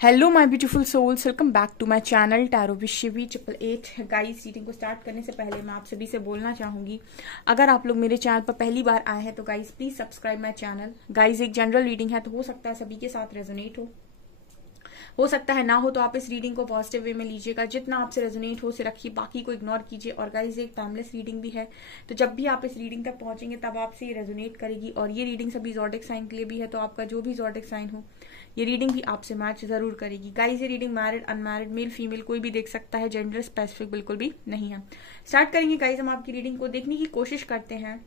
Hello my beautiful souls, welcome back to my channel tarot विशिवी 888। Guys, reading को start करने से पहले मैं आप सभी से बोलना चाहूंगी, अगर आप लोग मेरे चैनल पर पहली बार आए हैं तो guys please subscribe my channel. Guys, एक जनरल रीडिंग है तो हो सकता है सभी के साथ रेजोनेट हो सकता है ना हो, तो आप इस रीडिंग को पॉजिटिव वे में लीजिएगा। जितना आपसे रेजोनेट हो उसे रखिए, बाकी को इग्नोर कीजिए। और गाइस, एक टाइमलेस रीडिंग भी है, तो जब भी आप इस रीडिंग तक पहुंचेंगे तब आपसे ये रेजोनेट करेगी। और ये रीडिंग सभी ज़ोडिक साइन के लिए भी है, तो आपका जो भी ज़ोडिक साइन हो ये रीडिंग भी आपसे मैच जरूर करेगी। गाइस, ये reading married, unmarried, male female कोई भी देख सकता है, जेंडर स्पेसिफिक बिल्कुल भी नहीं है। स्टार्ट करेंगे गाइस, हम आपकी रीडिंग को देखने की कोशिश करते हैं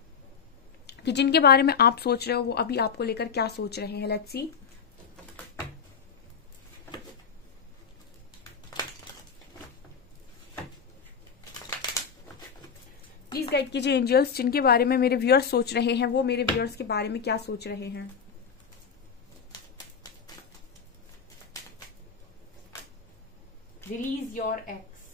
कि जिनके बारे में आप सोच रहे हो वो अभी आपको लेकर क्या सोच रहे हैं। Let's see. प्लीज गाइड कीजिए एंजल्स, जिनके बारे में मेरे व्यूअर्स सोच रहे हैं वो मेरे व्यूअर्स के बारे में क्या सोच रहे हैं। Release your ex.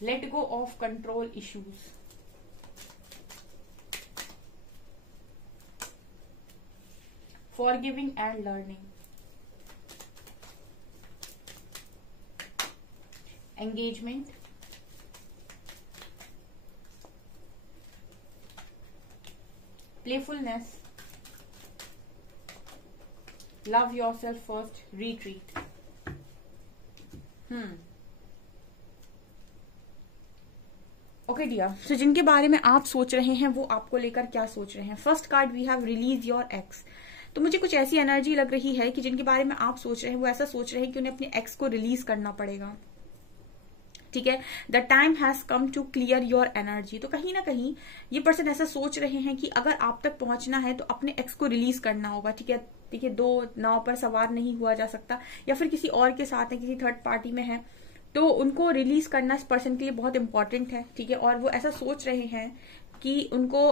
Let go of control issues. Forgiving and learning. Engagement. Playfulness. Love yourself first. Retreat. Okay dear, तो जिनके बारे में आप सोच रहे हैं वो आपको लेकर क्या सोच रहे हैं। First card we have release your ex. तो मुझे कुछ ऐसी एनर्जी लग रही है कि जिनके बारे में आप सोच रहे हैं वो ऐसा सोच रहे हैं कि उन्हें अपने एक्स को रिलीज करना पड़ेगा। ठीक है, the time has come to clear your energy. तो कहीं ना कहीं ये पर्सन ऐसा सोच रहे हैं कि अगर आप तक पहुंचना है तो अपने एक्स को रिलीज करना होगा। ठीक है, देखिए, दो नाव पर सवार नहीं हुआ जा सकता, या फिर किसी और के साथ है, किसी थर्ड पार्टी में है, तो उनको रिलीज करना इस पर्सन के लिए बहुत इंपॉर्टेंट है। ठीक है, और वो ऐसा सोच रहे हैं कि उनको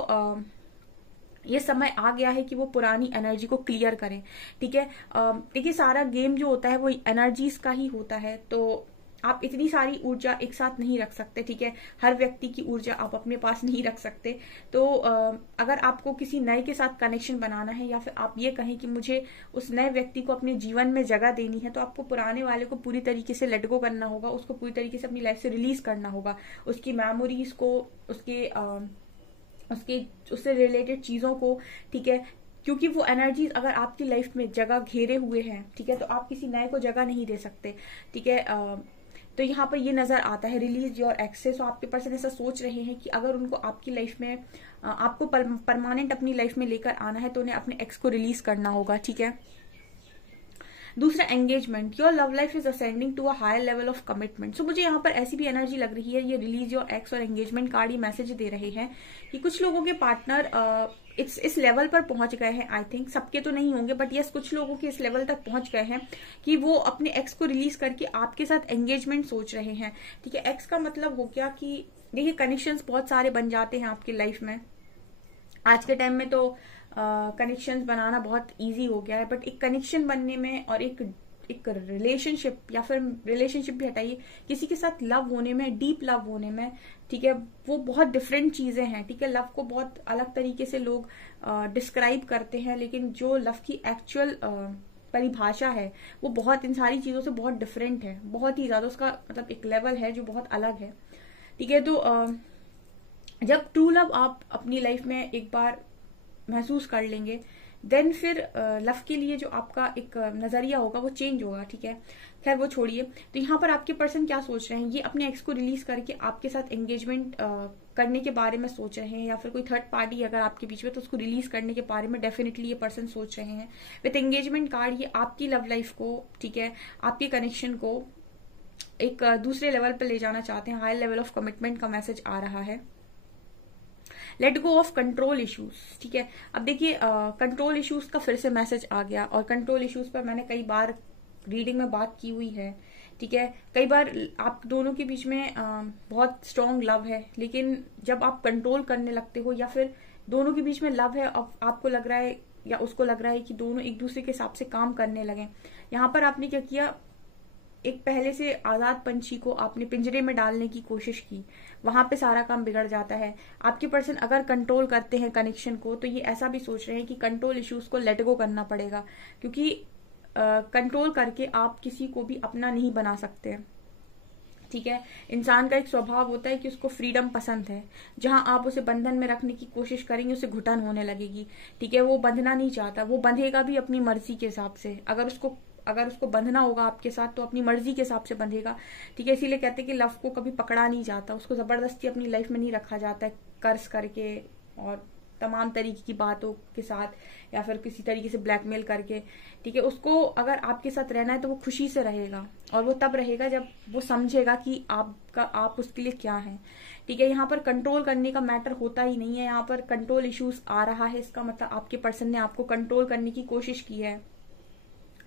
ये समय आ गया है कि वो पुरानी एनर्जी को क्लियर करें। ठीक है, देखिए, सारा गेम जो होता है वो एनर्जीज का ही होता है, तो आप इतनी सारी ऊर्जा एक साथ नहीं रख सकते। ठीक है, हर व्यक्ति की ऊर्जा आप अपने पास नहीं रख सकते। तो अगर आपको किसी नए के साथ कनेक्शन बनाना है, या फिर आप ये कहें कि मुझे उस नए व्यक्ति को अपने जीवन में जगह देनी है, तो आपको पुराने वाले को पूरी तरीके से लेट गो करना होगा, उसको पूरी तरीके से अपनी लाइफ से रिलीज करना होगा, उसकी मेमोरीज को, उससे रिलेटेड चीजों को। ठीक है, क्योंकि वो एनर्जीज अगर आपकी लाइफ में जगह घेरे हुए हैं, ठीक है, तो आप किसी नए को जगह नहीं दे सकते। ठीक है, तो यहाँ पर ये नजर आता है रिलीज योर एक्सेस। तो आपके पर्सन ऐसा सोच रहे हैं कि अगर उनको आपकी लाइफ में आपको परमानेंट अपनी लाइफ में लेकर आना है तो उन्हें अपने एक्स को रिलीज करना होगा। ठीक है, दूसरा engagement, your love life is ascending to a higher level of commitment. So मुझे यहाँ पर ऐसी भी एनर्जी लग रही है, ये रिलीज योर एक्स और एंगेजमेंट कार्ड ये मैसेज दे रहे हैं कि कुछ लोगों के पार्टनर इस लेवल पर पहुंच गए हैं। आई थिंक सबके तो नहीं होंगे, बट यस, कुछ लोगों के इस लेवल तक पहुंच गए हैं कि वो अपने एक्स को रिलीज करके आपके साथ एंगेजमेंट सोच रहे हैं। ठीक है, एक्स का मतलब हो गया कि देखिए, कनेक्शंस बहुत सारे बन जाते हैं आपकी लाइफ में। आज के टाइम में तो कनेक्शंस बनाना बहुत इजी हो गया है, बट एक कनेक्शन बनने में और एक रिलेशनशिप, या फिर रिलेशनशिप भी हटाइए, किसी के साथ लव होने में, डीप लव होने में, ठीक है, वो बहुत डिफरेंट चीजें हैं। ठीक है, लव को बहुत अलग तरीके से लोग डिस्क्राइब करते हैं, लेकिन जो लव की एक्चुअल परिभाषा है वो बहुत इन सारी चीजों से बहुत डिफरेंट है, बहुत ही ज्यादा। उसका मतलब एक लेवल है जो बहुत अलग है। ठीक है, तो जब ट्रू लव आप अपनी लाइफ में एक बार महसूस कर लेंगे, देन फिर लव के लिए जो आपका एक नजरिया होगा वो चेंज होगा। ठीक है, खैर वो छोड़िए। तो यहाँ पर आपके पर्सन क्या सोच रहे हैं, ये अपने एक्स को रिलीज करके आपके साथ एंगेजमेंट करने के बारे में सोच रहे हैं, या फिर कोई थर्ड पार्टी अगर आपके बीच में तो उसको रिलीज करने के बारे में डेफिनेटली ये पर्सन सोच रहे हैं। विथ एंगेजमेंट कार्ड ये आपकी लव लाइफ को, ठीक है, आपके कनेक्शन को एक दूसरे लेवल पर ले जाना चाहते हैं। हाई लेवल ऑफ कमिटमेंट का मैसेज आ रहा है। Let go of control issues. ठीक है, अब देखिए, कंट्रोल इश्यूज का फिर से मैसेज आ गया, और कंट्रोल इश्यूज पर मैंने कई बार रीडिंग में बात की हुई है। ठीक है, कई बार आप दोनों के बीच में बहुत स्ट्रॉन्ग लव है, लेकिन जब आप कंट्रोल करने लगते हो, या फिर दोनों के बीच में लव है, अब आपको लग रहा है या उसको लग रहा है कि दोनों एक दूसरे के हिसाब से काम करने लगे। यहाँ पर आपने क्या किया, एक पहले से आजाद पंछी को आपने पिंजरे में डालने की कोशिश की, वहां पे सारा काम बिगड़ जाता है। आपके पर्सन अगर कंट्रोल करते हैं कनेक्शन को, तो ये ऐसा भी सोच रहे हैं कि कंट्रोल इश्यूज को लेट गो करना पड़ेगा, क्योंकि कंट्रोल करके आप किसी को भी अपना नहीं बना सकते हैं। ठीक है, इंसान का एक स्वभाव होता है कि उसको फ्रीडम पसंद है। जहां आप उसे बंधन में रखने की कोशिश करेंगे, उसे घुटन होने लगेगी। ठीक है, वो बंधना नहीं चाहता, वो बंधेगा भी अपनी मर्जी के हिसाब से। अगर उसको बंधना होगा आपके साथ, तो अपनी मर्जी के हिसाब से बंधेगा। ठीक है, इसीलिए कहते हैं कि लव को कभी पकड़ा नहीं जाता, उसको जबरदस्ती अपनी लाइफ में नहीं रखा जाता है कर्ज करके और तमाम तरीके की बातों के साथ, या फिर किसी तरीके से ब्लैकमेल करके। ठीक है, उसको अगर आपके साथ रहना है तो वो खुशी से रहेगा, और वो तब रहेगा जब वो समझेगा कि आप उसके लिए क्या है। ठीक है, यहाँ पर कंट्रोल करने का मैटर होता ही नहीं है। यहाँ पर कंट्रोल इश्यूज आ रहा है, इसका मतलब आपके पर्सन ने आपको कंट्रोल करने की कोशिश की है,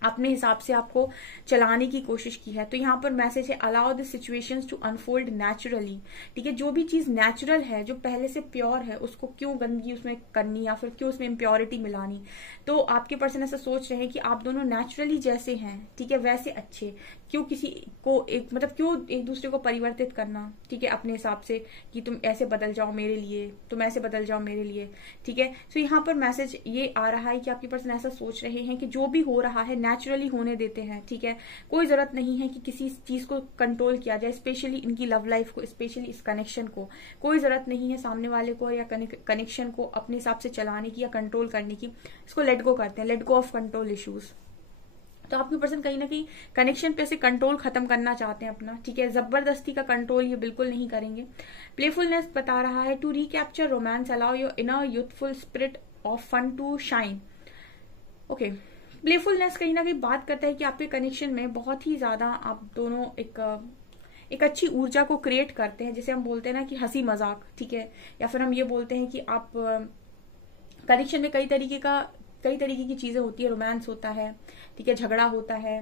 अपने हिसाब से आपको चलाने की कोशिश की है। तो यहाँ पर मैसेज है, allow the situations to unfold naturally. ठीक है, जो भी चीज नेचुरल है, जो पहले से प्योर है, उसको क्यों गंदगी उसमें करनी, या फिर क्यों उसमें इम्प्योरिटी मिलानी। तो आपके पर्सन ऐसा सोच रहे हैं कि आप दोनों नेचुरली जैसे हैं, ठीक है, वैसे अच्छे, क्यों किसी को क्यों एक दूसरे को परिवर्तित करना। ठीक है, अपने हिसाब से कि तुम ऐसे बदल जाओ मेरे लिए, तुम ऐसे बदल जाओ मेरे लिए। ठीक है, तो यहाँ पर मैसेज ये आ रहा है कि आपके पर्सन ऐसा सोच रहे हैं कि जो भी हो रहा है नेचुरली होने देते हैं। ठीक है, कोई जरूरत नहीं है कि किसी चीज को कंट्रोल किया जाए, स्पेशली इनकी लव लाइफ को, स्पेशली इस कनेक्शन को। कोई जरूरत नहीं है सामने वाले को या कनेक्शन को अपने हिसाब से चलाने की या कंट्रोल करने की। इसको लेट गो करते हैं, let go of control issues. तो आपके पर्सन कहीं ना कहीं कनेक्शन पे से कंट्रोल खत्म करना चाहते हैं अपना। ठीक है, जबरदस्ती का कंट्रोल ये बिल्कुल नहीं करेंगे। प्लेफुलनेस बता रहा है, to recapture romance allow your inner youthful spirit of fun to shine. Okay, playfulness कहीं ना कहीं बात करता है कि आपके कनेक्शन में बहुत ही ज्यादा आप दोनों एक अच्छी ऊर्जा को क्रिएट करते हैं, जिसे हम बोलते हैं ना कि हंसी मजाक। ठीक है, या फिर हम ये बोलते हैं कि आप कनेक्शन में कई तरीके की चीजें होती है। रोमांस होता है, ठीक है, झगड़ा होता है,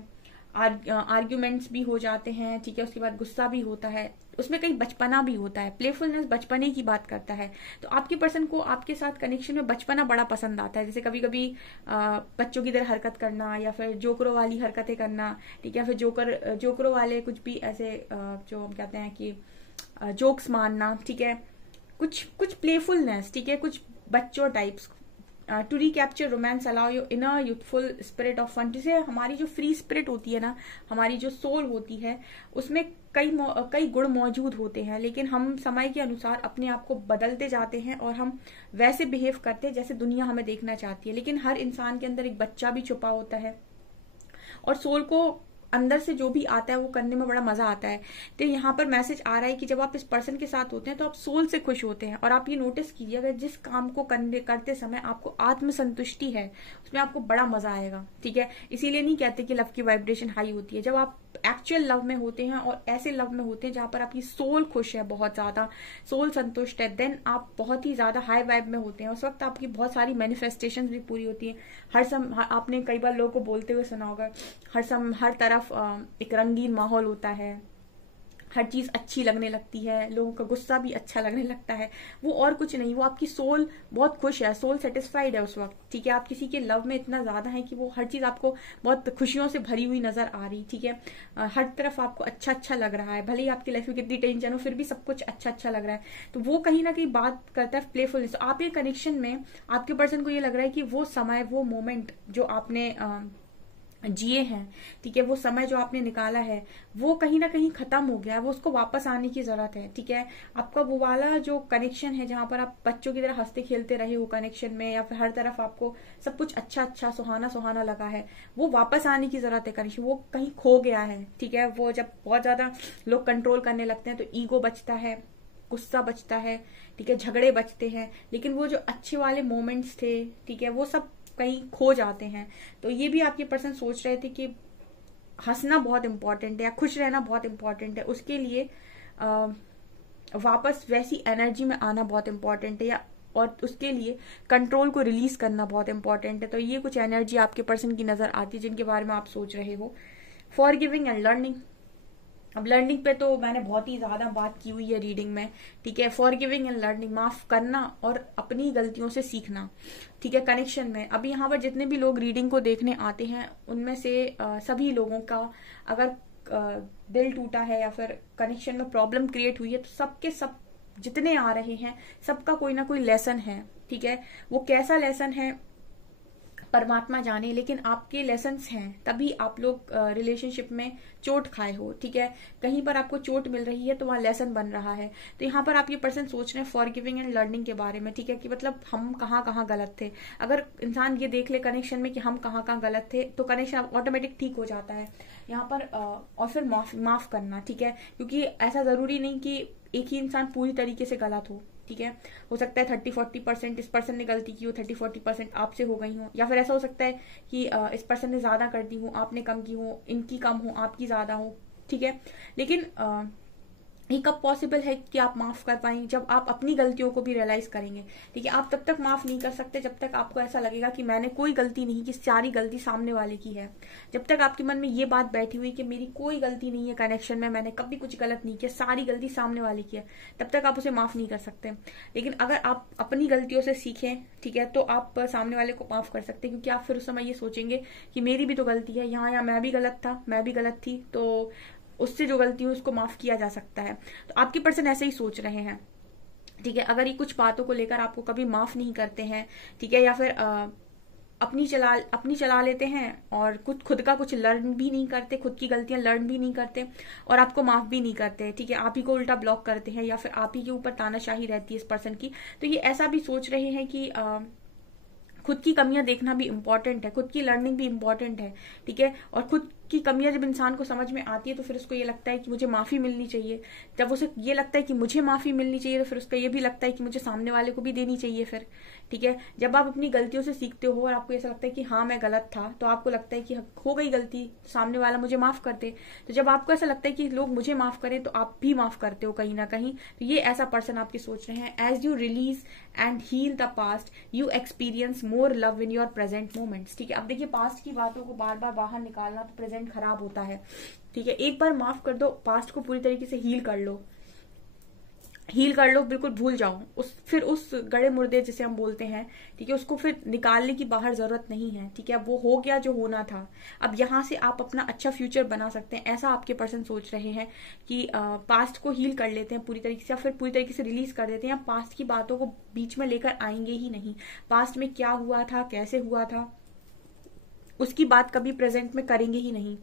आर्ग्यूमेंट्स भी हो जाते हैं। ठीक है, उसके बाद गुस्सा भी होता है, उसमें कई बचपना भी होता है। प्लेफुलनेस बचपने की बात करता है। तो आपके पर्सन को आपके साथ कनेक्शन में बचपना बड़ा पसंद आता है, जैसे कभी कभी बच्चों की तरह हरकत करना, या फिर जोकरों वाली हरकतें करना। ठीक है, फिर जोकरों वाले कुछ भी ऐसे जो हम कहते हैं कि जोक्स मारना। ठीक है, कुछ प्लेफुलनेस। ठीक है, कुछ बच्चों types. To recapture romance allow your inner youthful spirit of fun. जैसे हमारी जो फ्री स्पिरिट होती है ना, हमारी जो सोल होती है, उसमें कई गुण मौजूद होते हैं, लेकिन हम समय के अनुसार अपने आप को बदलते जाते हैं और हम वैसे बिहेव करते हैं जैसे दुनिया हमें देखना चाहती है। लेकिन हर इंसान के अंदर एक बच्चा भी छुपा होता है, और सोल को अंदर से जो भी आता है वो करने में बड़ा मजा आता है। तो यहाँ पर मैसेज आ रहा है कि जब आप इस पर्सन के साथ होते हैं तो आप सोल से खुश होते हैं। और आप ये नोटिस कीजिए, अगर जिस काम को करते समय आपको आत्मसंतुष्टि है, उसमें आपको बड़ा मजा आएगा। ठीक है, इसीलिए नहीं कहते कि लव की वाइब्रेशन हाई होती है। जब आप एक्चुअल लव में होते हैं और ऐसे लव में होते हैं जहां पर आपकी सोल खुश है, बहुत ज्यादा सोल संतुष्ट है, देन आप बहुत ही ज्यादा हाई वाइब में होते हैं। उस वक्त आपकी बहुत सारी मैनिफेस्टेशंस भी पूरी होती है। आपने कई बार लोगों को बोलते हुए सुना होगा, हर तरफ एक रंगीन माहौल होता है, हर चीज अच्छी लगने लगती है, लोगों का गुस्सा भी अच्छा लगने लगता है। वो और कुछ नहीं, वो आपकी सोल बहुत खुश है, सोल सेटिस्फाइड है उस वक्त। ठीक है, आप किसी के लव में इतना ज्यादा है कि वो हर चीज आपको बहुत खुशियों से भरी हुई नजर आ रही। ठीक है, हर तरफ आपको अच्छा लग रहा है, भले ही आपकी लाइफ में कितनी टेंशन हो, फिर भी सब कुछ अच्छा लग रहा है। तो वो कहीं ना कहीं बात करता है प्लेफुलनेस। तो आप ये कनेक्शन में आपके पर्सन को ये लग रहा है कि वो समय, वो मोमेंट जो आपने जिए हैं, ठीक है, वो समय जो आपने निकाला है, वो कहीं ना कहीं खत्म हो गया है, वो उसको वापस आने की जरूरत है। ठीक है, आपका वो वाला जो कनेक्शन है जहां पर आप बच्चों की तरह हंसते खेलते रहे हो कनेक्शन में, या फिर हर तरफ आपको सब कुछ अच्छा सुहाना लगा है, वो वापस आने की जरूरत है। कनेक्शन वो कहीं खो गया है। ठीक है, वो जब बहुत ज्यादा लोग कंट्रोल करने लगते हैं तो ईगो बचता है, गुस्सा बचता है, ठीक है, झगड़े बचते हैं, लेकिन वो जो अच्छे वाले मोमेंट्स थे, ठीक है, वो सब कहीं खो जाते हैं। तो ये भी आपके पर्सन सोच रहे थे कि हंसना बहुत इंपॉर्टेंट है, या खुश रहना बहुत इंपॉर्टेंट है, उसके लिए वापस वैसी एनर्जी में आना बहुत इंपॉर्टेंट है, और उसके लिए कंट्रोल को रिलीज करना बहुत इंपॉर्टेंट है। तो ये कुछ एनर्जी आपके पर्सन की नजर आती है जिनके बारे में आप सोच रहे हो। Forgiving and learning. अब लर्निंग पे तो मैंने बहुत ही ज्यादा बात की हुई है रीडिंग में। ठीक है, फॉरगिविंग एंड लर्निंग, माफ करना और अपनी गलतियों से सीखना। ठीक है, कनेक्शन में अभी यहाँ पर जितने भी लोग रीडिंग को देखने आते हैं, उनमें से सभी लोगों का अगर दिल टूटा है या फिर कनेक्शन में प्रॉब्लम क्रिएट हुई है, तो सबके सब जितने आ रहे हैं सबका कोई ना कोई लेसन है, ठीक है। वो कैसा लेसन है परमात्मा जाने, लेकिन आपके लेसन्स हैं, तभी आप लोग रिलेशनशिप में चोट खाए हो, ठीक है। कहीं पर आपको चोट मिल रही है तो वहां लेसन बन रहा है। तो यहाँ पर आप ये पर्सन सोच रहे हैं फॉरगिविंग एंड लर्निंग के बारे में, ठीक है, कि मतलब हम कहाँ कहाँ गलत थे। अगर इंसान ये देख ले कनेक्शन में कि हम कहाँ कहाँ गलत थे, तो कनेक्शन ऑटोमेटिक ठीक हो जाता है यहाँ पर। और फिर माफ करना, ठीक है, क्योंकि ऐसा जरूरी नहीं कि एक ही इंसान पूरी तरीके से गलत हो, ठीक है। हो सकता है 30-40% इस पर्सन ने गलती की हो, 30-40% आपसे हो गई हो, या फिर ऐसा हो सकता है कि इस पर्सन ने ज्यादा कर दी हो, आपने कम की हो, इनकी कम हो, आपकी ज्यादा हो, ठीक है। लेकिन ये कब पॉसिबल है कि आप माफ कर पाएंगे? जब आप अपनी गलतियों को भी रियलाइज करेंगे, ठीक है। आप तब तक माफ नहीं कर सकते जब तक आपको ऐसा लगेगा कि मैंने कोई गलती नहीं की, सारी गलती सामने वाले की है। जब तक आपके मन में ये बात बैठी हुई कि मेरी कोई गलती नहीं है कनेक्शन में, मैंने कभी कुछ गलत नहीं किया, सारी गलती सामने वाले की है, तब तक आप उसे माफ नहीं कर सकते। लेकिन अगर आप अपनी गलतियों से सीखें, ठीक है, तो आप सामने वाले को माफ कर सकते हैं, क्योंकि आप फिर उस समय ये सोचेंगे कि मेरी भी तो गलती है, यहाँ मैं भी गलत था, मैं भी गलत थी, तो उससे जो गलती हो उसको माफ किया जा सकता है। तो आपके पर्सन ऐसे ही सोच रहे हैं, ठीक है। अगर ये कुछ बातों को लेकर आपको कभी माफ नहीं करते हैं, ठीक है, या फिर अपनी चला लेते हैं और खुद का कुछ लर्न भी नहीं करते, खुद की गलतियां लर्न भी नहीं करते और आपको माफ भी नहीं करते, ठीक है, आप ही को उल्टा ब्लॉक करते हैं या फिर आप ही के ऊपर तानाशाही रहती है इस पर्सन की, तो ये ऐसा भी सोच रहे हैं कि खुद की कमियां देखना भी इम्पोर्टेंट है, खुद की लर्निंग भी इम्पोर्टेंट है, ठीक है। और खुद की कमियां जब इंसान को समझ में आती है तो फिर उसको ये लगता है कि मुझे माफी मिलनी चाहिए। जब उसे ये लगता है कि मुझे माफी मिलनी चाहिए तो फिर उसका ये भी लगता है कि मुझे सामने वाले को भी देनी चाहिए फिर, ठीक है। जब आप अपनी गलतियों से सीखते हो और आपको ऐसा लगता है कि हाँ मैं गलत था, तो आपको लगता है कि हो गई गलती, सामने वाला मुझे माफ कर दे। तो जब आपको ऐसा लगता है कि लोग मुझे माफ करें तो आप भी माफ करते हो कहीं ना कहीं। तो ये ऐसा पर्सन आपकी सोच रहे हैं। As you release and heal the past you experience more love in your present moments, ठीक है। अब देखिए पास्ट की बातों को बार बार बाहर निकालना तो प्रेजेंट खराब होता है, ठीक है। एक बार माफ कर दो, पास्ट को पूरी तरीके से हील कर लो, बिल्कुल भूल जाओ फिर उस गड़े मुर्दे जिसे हम बोलते हैं, ठीक है, उसको फिर निकालने की बाहर जरूरत नहीं है, ठीक है। वो हो गया जो होना था। अब यहाँ से आप अपना अच्छा फ्यूचर बना सकते हैं, ऐसा आपके पर्सन सोच रहे हैं कि पास्ट को हील कर लेते हैं पूरी तरीके से, या फिर पूरी तरीके से रिलीज कर देते हैं, या पास्ट की बातों को बीच में लेकर आएंगे ही नहीं। पास्ट में क्या हुआ था, कैसे हुआ था, उसकी बात कभी प्रेजेंट में करेंगे ही नहीं,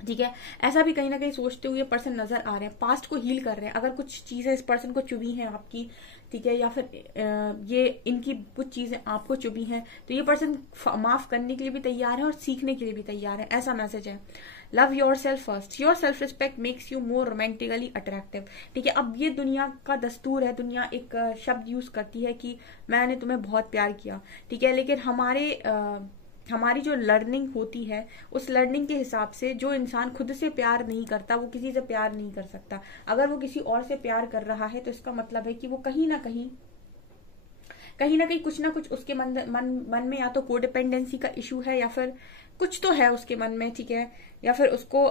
ठीक है। ऐसा भी कहीं ना कहीं सोचते हुए पर्सन नजर आ रहे हैं, पास्ट को हील कर रहे हैं। अगर कुछ चीजें इस पर्सन को चुभी हैं आपकी, ठीक है, या फिर ये इनकी कुछ चीजें आपको चुभी हैं, तो ये पर्सन माफ करने के लिए भी तैयार है और सीखने के लिए भी तैयार है, ऐसा मैसेज है। Love your self first, your self respect makes you more romantically attractive, ठीक है। अब ये दुनिया का दस्तूर है, दुनिया एक शब्द यूज करती है कि मैंने तुम्हें बहुत प्यार किया, ठीक है, लेकिन हमारी जो लर्निंग होती है उस लर्निंग के हिसाब से जो इंसान खुद से प्यार नहीं करता वो किसी से प्यार नहीं कर सकता। अगर वो किसी और से प्यार कर रहा है तो इसका मतलब है कि वो कहीं ना कहीं कुछ ना कुछ उसके मन में या तो कोडिपेंडेंसी का इशू है या फिर कुछ तो है उसके मन में, ठीक है, या फिर उसको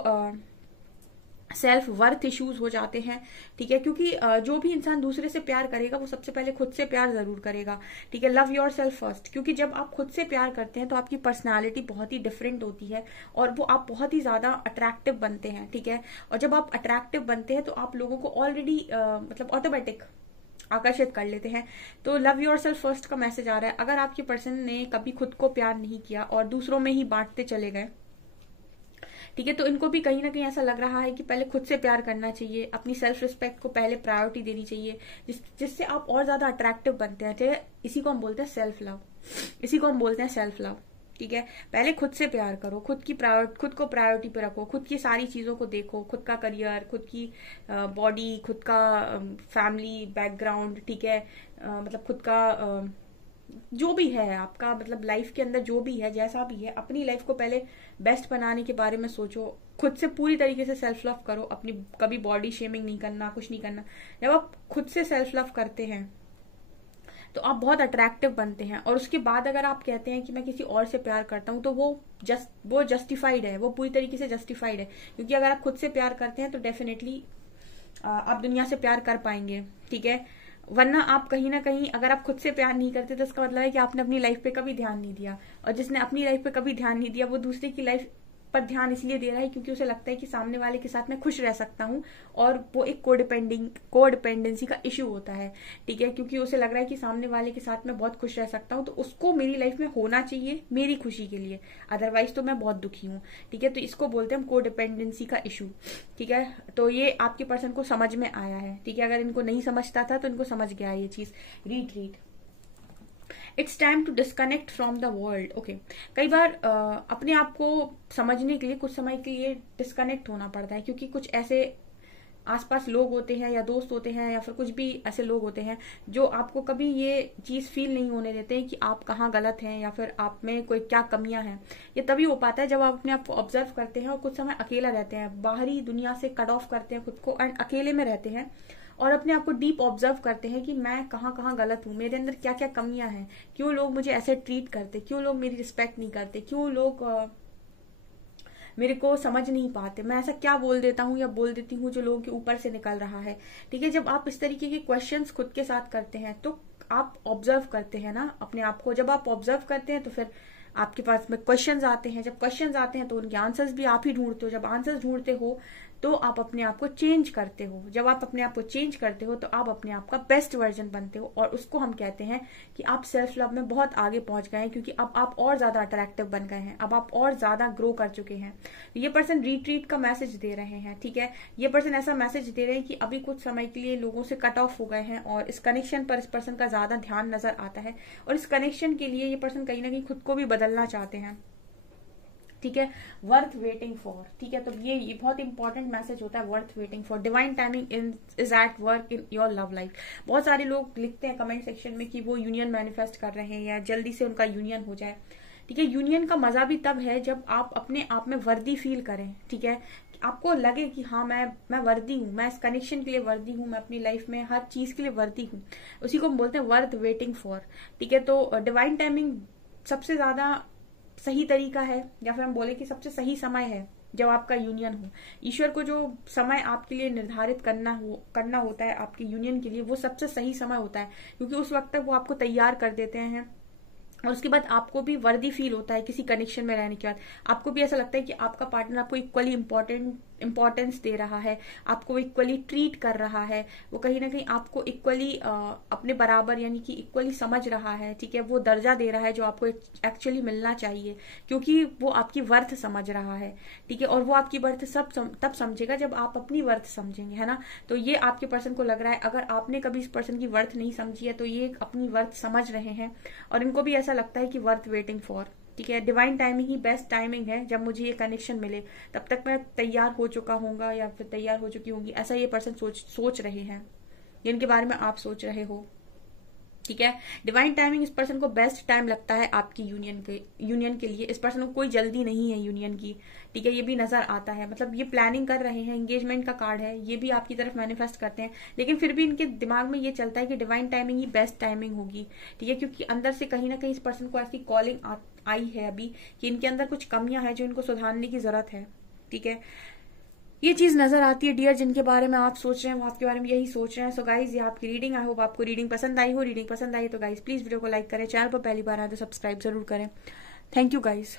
सेल्फ वर्थ इश्यूज हो जाते हैं, ठीक है। क्योंकि जो भी इंसान दूसरे से प्यार करेगा वो सबसे पहले खुद से प्यार जरूर करेगा, ठीक है। लव योर सेल्फ फर्स्ट, क्योंकि जब आप खुद से प्यार करते हैं तो आपकी पर्सनालिटी बहुत ही डिफरेंट होती है और वो आप बहुत ही ज्यादा अट्रैक्टिव बनते हैं, ठीक है। और जब आप अट्रैक्टिव बनते हैं तो आप लोगों को ऑलरेडी मतलब ऑटोमेटिक आकर्षित कर लेते हैं। तो लव योर सेल्फ फर्स्ट का मैसेज आ रहा है। अगर आपके पर्सन ने कभी खुद को प्यार नहीं किया और दूसरों में ही बांटते चले गए, ठीक है, तो इनको भी कहीं ना कहीं ऐसा लग रहा है कि पहले खुद से प्यार करना चाहिए, अपनी सेल्फ रिस्पेक्ट को पहले प्रायोरिटी देनी चाहिए, जिससे आप और ज्यादा अट्रैक्टिव बनते हैं, ठीक है। इसी को हम बोलते हैं सेल्फ लव, ठीक है। पहले खुद से प्यार करो, खुद को प्रायोरिटी पे रखो, खुद की सारी चीजों को देखो, खुद का करियर, खुद की बॉडी, खुद का फैमिली बैकग्राउंड, ठीक है, मतलब खुद का जो भी है आपका, मतलब लाइफ के अंदर जो भी है, जैसा भी है, अपनी लाइफ को पहले बेस्ट बनाने के बारे में सोचो, खुद से पूरी तरीके से सेल्फ लव करो, अपनी कभी बॉडी शेमिंग नहीं करना, कुछ नहीं करना। जब आप खुद से सेल्फ लव करते हैं तो आप बहुत अट्रैक्टिव बनते हैं। और उसके बाद अगर आप कहते हैं कि मैं किसी और से प्यार करता हूं तो वो जस्टिफाइड है, वो पूरी तरीके से जस्टिफाइड है, क्योंकि अगर आप खुद से प्यार करते हैं तो डेफिनेटली आप दुनिया से प्यार कर पाएंगे, ठीक है। वरना आप कहीं ना कहीं अगर आप खुद से प्यार नहीं करते तो इसका मतलब है कि आपने अपनी लाइफ पे कभी ध्यान नहीं दिया, और जिसने अपनी लाइफ पे कभी ध्यान नहीं दिया वो दूसरे की लाइफ पर ध्यान इसलिए दे रहा है क्योंकि उसे लगता है कि सामने वाले के साथ मैं खुश रह सकता हूँ, और वो एक कोडिपेंडेंसी का इश्यू होता है, ठीक है, क्योंकि उसे लग रहा है कि सामने वाले के साथ मैं बहुत खुश रह सकता हूँ, तो उसको मेरी लाइफ में होना चाहिए मेरी खुशी के लिए, अदरवाइज तो मैं बहुत दुखी हूँ, ठीक है। तो इसको बोलते हैं हम कोडिपेंडेंसी का इशू, ठीक है। तो ये आपके पर्सन को समझ में आया है, ठीक है। अगर इनको नहीं समझता था तो इनको समझ गया ये चीज। Retreat, it's time to disconnect from the world. Okay, कई बार अपने आप को समझने के लिए कुछ समय के लिए डिस्कनेक्ट होना पड़ता है, क्योंकि कुछ ऐसे आसपास लोग होते हैं या दोस्त होते हैं या फिर कुछ भी ऐसे लोग होते हैं जो आपको कभी ये चीज फील नहीं होने देते हैं कि आप कहाँ गलत हैं या फिर आप में कोई क्या कमियां हैं। ये तभी हो पाता है जब आप अपने आप को ऑब्जर्व करते हैं और कुछ समय अकेला रहते हैं, बाहरी दुनिया से कट ऑफ करते हैं खुद को एंड अकेले में रहते हैं और अपने आप को डीप ऑब्जर्व करते हैं कि मैं कहाँ कहाँ गलत हूँ, मेरे अंदर क्या क्या कमियां हैं, क्यों लोग मुझे ऐसे ट्रीट करते, क्यों लोग मेरी रिस्पेक्ट नहीं करते, क्यों लोग मेरे को समझ नहीं पाते, मैं ऐसा क्या बोल देता हूँ या बोल देती हूँ जो लोगों के ऊपर से निकल रहा है, ठीक है। जब आप इस तरीके के क्वेश्चंस खुद के साथ करते हैं तो आप ऑब्जर्व करते हैं ना अपने आप को। जब आप ऑब्जर्व करते हैं तो फिर आपके पास में क्वेश्चंस आते हैं, जब क्वेश्चंस आते हैं तो उनके आंसर्स भी आप ही ढूंढते हो, जब आंसर्स ढूंढते हो तो आप अपने आप को चेंज करते हो, जब आप अपने आप को चेंज करते हो तो आप अपने आप का बेस्ट वर्जन बनते हो, और उसको हम कहते हैं कि आप सेल्फ लव में बहुत आगे पहुंच गए हैं, क्योंकि अब आप और ज्यादा अट्रैक्टिव बन गए हैं, अब आप और ज्यादा ग्रो कर चुके हैं। ये पर्सन रिट्रीट का मैसेज दे रहे हैं, ठीक है। ये पर्सन ऐसा मैसेज दे रहे हैं कि अभी कुछ समय के लिए लोगों से कट ऑफ हो गए हैं और इस कनेक्शन पर इस पर्सन का ज्यादा ध्यान नजर आता है, और इस कनेक्शन के लिए ये पर्सन कहीं ना कहीं खुद को भी बदलना चाहते हैं, ठीक है। वर्थ वेटिंग फॉर, ठीक है। तो ये बहुत इंपॉर्टेंट मैसेज होता है, worth waiting for, divine timing is at work in your love life. बहुत सारे लोग लिखते हैं कमेंट सेक्शन में कि वो यूनियन मैनिफेस्ट कर रहे हैं या जल्दी से उनका यूनियन हो जाए, ठीक है। यूनियन का मजा भी तब है जब आप अपने आप में वर्दी फील करें, ठीक है, आपको लगे कि हाँ मैं वर्दी हूँ, मैं इस कनेक्शन के लिए वर्दी हूँ, मैं अपनी लाइफ में हर चीज के लिए वर्दी हूँ, उसी को हम बोलते हैं वर्थ वेटिंग फॉर, ठीक है। तो डिवाइन टाइमिंग सबसे ज्यादा सही तरीका है, या फिर हम बोले कि सबसे सही समय है जब आपका यूनियन हो। ईश्वर को जो समय आपके लिए निर्धारित करना होता है आपके यूनियन के लिए, वो सबसे सही समय होता है, क्योंकि उस वक्त तक वो आपको तैयार कर देते हैं, और उसके बाद आपको भी वर्दी फील होता है किसी कनेक्शन में रहने के बाद। आपको भी ऐसा लगता है कि आपका पार्टनर आपको इक्वली इंपॉर्टेंस दे रहा है, आपको इक्वली ट्रीट कर रहा है, वो कहीं ना कहीं आपको इक्वली अपने बराबर यानी कि इक्वली समझ रहा है, ठीक है। वो दर्जा दे रहा है जो आपको एक्चुअली मिलना चाहिए, क्योंकि वो आपकी वर्थ समझ रहा है, ठीक है। और वो आपकी वर्थ तब समझेगा जब आप अपनी वर्थ समझेंगे, है ना। तो ये आपके पर्सन को लग रहा है, अगर आपने कभी इस पर्सन की वर्थ नहीं समझी है तो ये अपनी वर्थ समझ रहे हैं, और इनको भी ऐसा लगता है कि वर्थ वेटिंग फॉर, ठीक है। डिवाइन टाइमिंग ही बेस्ट टाइमिंग है, जब मुझे ये कनेक्शन मिले तब तक मैं तैयार हो चुका होऊंगा या फिर तैयार हो चुकी होंगी, ऐसा ये पर्सन सोच रहे हैं, जिनके बारे में आप सोच रहे हो, ठीक है। डिवाइन टाइमिंग इस पर्सन को बेस्ट टाइम लगता है आपकी यूनियन के लिए। इस पर्सन को कोई जल्दी नहीं है यूनियन की, ठीक है, ये भी नजर आता है। मतलब ये प्लानिंग कर रहे हैं, एंगेजमेंट का कार्ड है, ये भी आपकी तरफ मैनिफेस्ट करते हैं, लेकिन फिर भी इनके दिमाग में ये चलता है कि डिवाइन टाइमिंग ही बेस्ट टाइमिंग होगी, ठीक है, क्योंकि अंदर से कहीं ना कहीं इस पर्सन को ऐसी कॉलिंग आई है अभी कि इनके अंदर कुछ कमियां हैं जो इनको सुधारने की जरूरत है, ठीक है। ये चीज नजर आती है डियर, जिनके बारे में आप सोच रहे हैं वो आपके बारे में यही सोच रहे हैं। सो गाइज, ये आपकी रीडिंग, आई होप आपको रीडिंग पसंद आई हो। रीडिंग पसंद आई तो गाइज प्लीज वीडियो को लाइक करें, चैनल पर पहली बार आए तो सब्सक्राइब जरूर करें। Thank you guys.